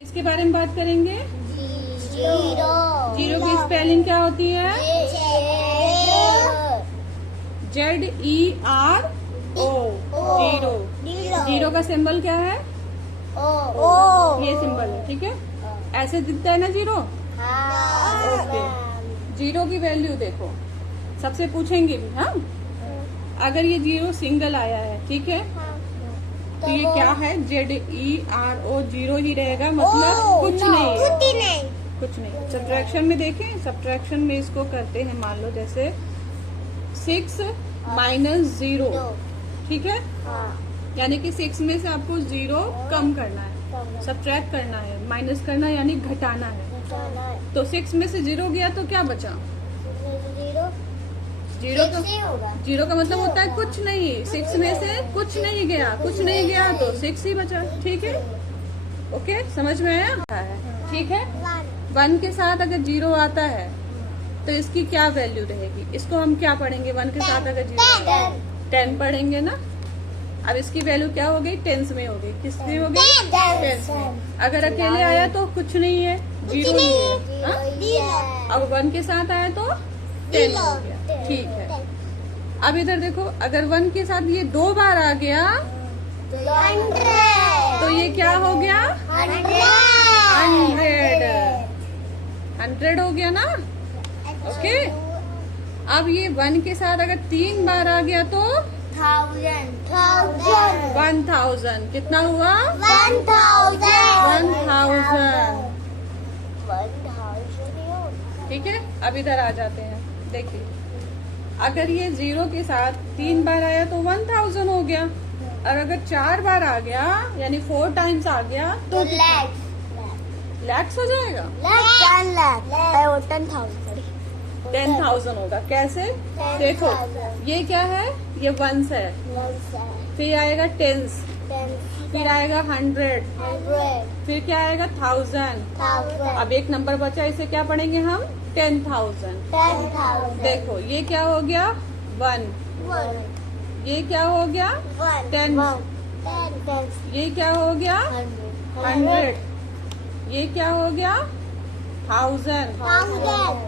इसके बारे में बात करेंगे। जीरो। जीरो की स्पेलिंग क्या होती है? ZERO। जीरो। जीरो का सिंबल क्या है? ये सिंबल है, ठीक है। ऐसे दिखता है ना जीरो। ओके, जीरो की वैल्यू देखो, सबसे पूछेंगे भी। हाँ, अगर ये जीरो सिंगल आया है, ठीक है, तो ये क्या है? ZERO, जीरो ही रहेगा, मतलब कुछ नहीं। कुछ नहीं। सब्ट्रैक्शन में देखें, सब्ट्रैक्शन में इसको करते हैं, मान लो जैसे 6 - 0, ठीक है। यानी कि 6 में से आपको 0 कम करना है, सब्ट्रैक्ट करना है, माइनस करना यानी घटाना है। तो 6 में से 0 गया तो क्या बचा? जीरो का मतलब होता है कुछ नहीं। 6 में से कुछ नहीं गया तो 6 ही बचा, ठीक है। ओके, समझ में आया? ठीक है। 1 के साथ अगर 0 आता है तो इसकी क्या वैल्यू रहेगी? इसको हम क्या पढ़ेंगे? 1 के साथ अगर 0 10 पढ़ेंगे ना। अब इसकी वैल्यू क्या हो गई? टेंस में हो गई। किस में हो गई? टेंस में। अगर अकेले आया तो कुछ नहीं है, 0 ही है। अब 1 के साथ आया तो 10 हो गया, ठीक है। अब इधर देखो, अगर 1 के साथ ये 2 बार आ गया तो ये क्या हो गया? 100 हो गया ना। ओके, अब ये 1 के साथ अगर 3 बार आ गया तो 1000। कितना हुआ? 1000। ठीक है। अब इधर आ जाते हैं, देखिए, अगर ये 0 के साथ 3 बार आया तो 1000 हो गया, और अगर 4 बार आ गया यानी 4 टाइम्स आ गया तो लैक्स हो जाएगा। 10,000 होगा। कैसे? देखो, ये क्या है? ये वंस है, फिर आएगा टेंस, फिर आएगा 100, फिर क्या आएगा? 1000। अब एक नंबर बचा, इसे क्या पढ़ेंगे हम? 10,000। देखो, ये क्या हो गया? 1। ये क्या हो गया? 10। ये क्या हो गया? 100। ये क्या हो गया? 1000।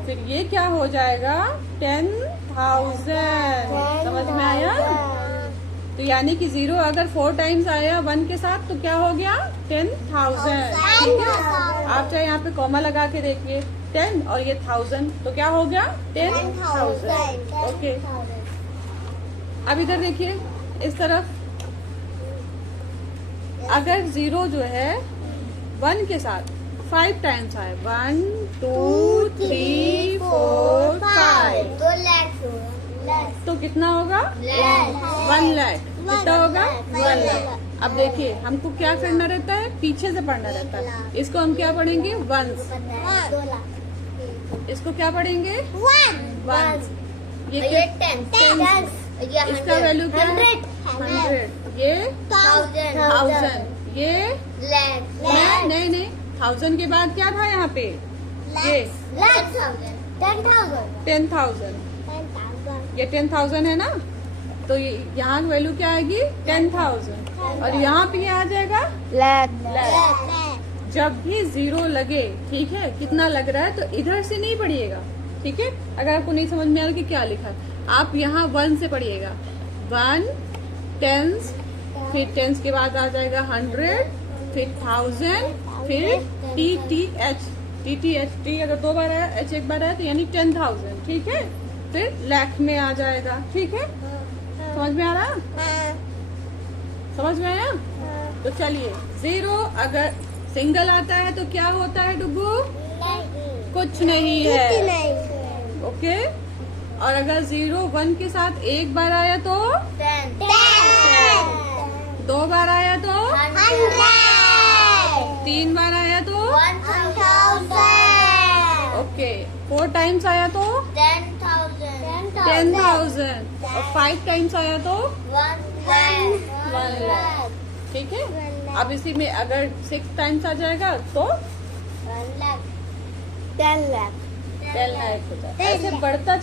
फिर ये क्या हो जाएगा? 10,000। समझ में आया? तो यानी कि 0 अगर 4 टाइम्स आया 1 के साथ तो क्या हो गया? 10,000। ठीक है। आप चाहे यहाँ पे कॉमा लगा के देखिए, 10 और ये 1000 तो क्या हो गया? 10,000। ओके, अब इधर देखिए, इस तरफ अगर 0 जो है 1 के साथ 5 टाइम्स आए, 1 2 3 4 5, तो कितना होगा? 1 लाख। कितना होगा? 1 लाख। अब देखिए, हमको क्या करना रहता है? पीछे से पढ़ना रहता है। इसको हम क्या पढ़ेंगे? वंस। इसको क्या पढ़ेंगे? वंस। ये 10। इसका वैल्यू क्या है? 100। ये 1000। ये नहीं, 1000 के बाद क्या था यहाँ पे? ये 10,000। ये 10,000 है ना, तो यहाँ की वैल्यू क्या आएगी? 10,000। और यहाँ पे आ जाएगा लाख। जब भी 0 लगे, ठीक है, कितना लग रहा है, तो इधर से नहीं पढ़िएगा, ठीक है। अगर आपको नहीं समझ में आ रहा कि क्या लिखा है, आप यहाँ 1 से पढ़िएगा। 1 10, फिर 10 के बाद आ जाएगा 100, फिर 1000, फिर TTH अगर 2 बार आया, H 1 बार आया, तो यानी 10,000, ठीक है। फिर लाख में आ जाएगा, ठीक है। समझ में आ रहा? समझ में आया? तो चलिए, 0 अगर सिंगल आता है तो क्या होता है डुगू? कुछ नहीं है। ओके, और अगर 0 1 के साथ 1 बार आया तो 2 बार आया तो 3 बार आया तो ओके, 4 टाइम्स आया तो 10,000, और 5 टाइम्स आया तो 1 लाख। ठीक है। अब इसी में अगर 6 टाइम्स आ जाएगा तो 10 लाख। 10 लाख हो जाएगा। ऐसे बढ़ता